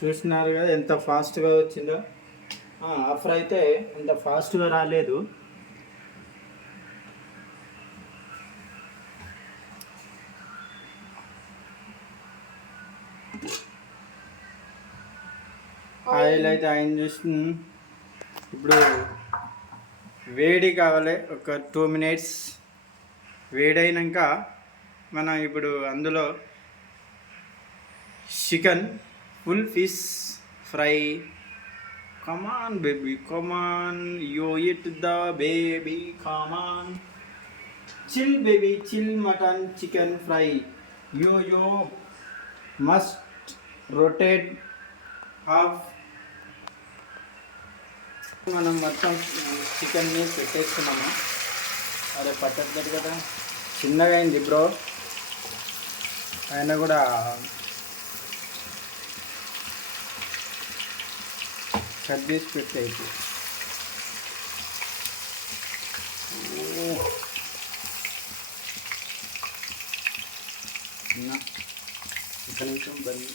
చూస్తున్నారు కదా ఎంత ఫాస్ట్గా వచ్చిందో. ఆఫర్ అయితే అంత ఫాస్ట్గా రాలేదు. ఆయిల్ అయితే ఆయన చూస్తుంది. ఇప్పుడు వేడి కావాలి, ఒక 2 minutes వేడైనాక మనం ఇప్పుడు అందులో chicken full fish fry. Come on baby come on, you it the baby come on, chill baby chill, mutton chicken fry. You must rotate half. మనం మొత్తం చికెన్ని పెట్టేస్తున్నాము. అరే పట్టట్లేదు కదా, చిన్నగా అయింది బ్రో. ఆయన కూడా కట్ చేసి పెట్టేసి ఒక నిమిషం బంద్.